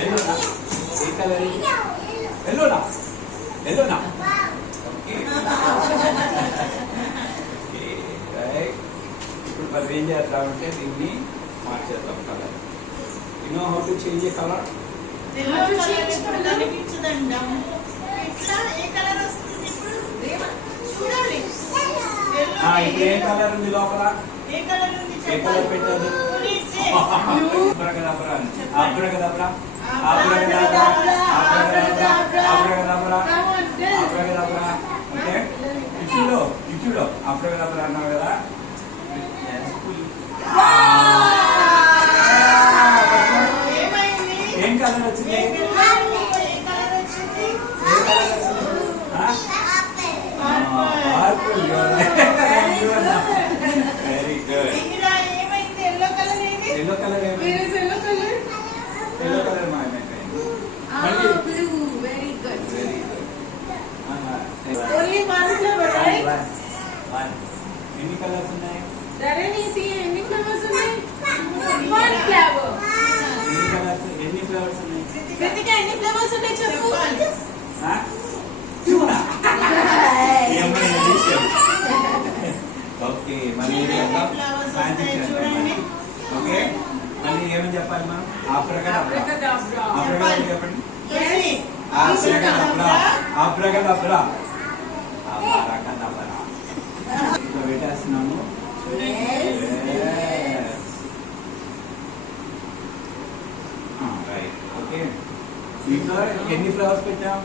ఏ colour ఎల్లోనా ఎల్లోనా ఇప్పుడు మరి ఏం చేద్దామంటే దీన్ని మార్చేద్దాం colour. You know how to change a colour? ఇప్పుడు ఏ కలర్ ఉంది లోపల? ఏ కలర్ పెట్టదు? అబ్రగదబ్రా అబ్రగదబ్రా అబ్రగదబ్రా అబ్రగదబ్రా అబ్రగదబ్రా. ఓకే ఇచ్చుడు ఇచ్చుడు అబ్రగదబ్రా అన్నావు కదా. ఏం కలర్ వచ్చింది? ఏ కలర్ వచ్చింది? Purple. Very good. Yellow colour ఏమైంది? ఎల్లో కలర్ మాయమైపోయింది. Very good. Very good. Only one flower right? ఎన్ని కలర్స్ ఉన్నాయి? ఎన్ని ఫ్లవర్స్ ఉన్నాయి? One flower. ఎన్ని ఫ్లవర్స్ ఉన్నాయి? కృతిక ఎన్ని ఫ్లవర్స్ ఉన్నాయి చెప్పు. ఓకే మళ్ళీ ఓకే మళ్ళీ ఏమని చెప్పాలి మనం? అబ్రగదబ్రా చెప్పండి. అబ్రగదబ్రా అబ్రగదబ్రా అబ్రగదబ్రా ఇట్లా పెట్టేస్తున్నాము. రైట్. ఓకే ఇంట్లో ఎన్ని ఫ్లవర్స్ పెట్టాం?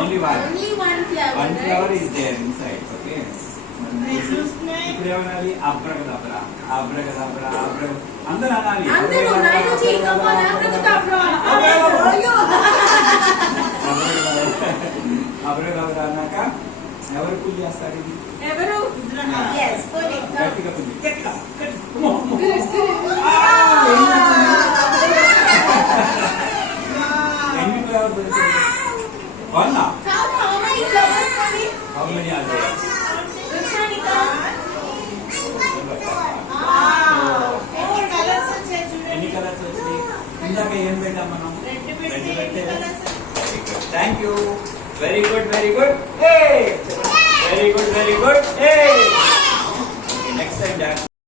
Only one. One flower is there inside. Okay ఇప్పుడు ఏమనాలి? అబ్రగదబ్రా అబ్రగదబ్రా అబ్రగ అందరూ అనాలి. అబ్రగదబ్రా అన్నాక ఎవరు పూజ చేస్తారు? ఇది ఎవరు? గట్టిగా పూజ గట్టిగా ఎన్ని ఫ్లవర్స్ వచ్చాయి? One. How many are there? ఎన్ని కలర్స్ వచ్చినాయి? ఇందాక ఏం పెట్టాం మనం? రెండు పెట్టే. Thank you. Very good very good. Very good very good. Next time dance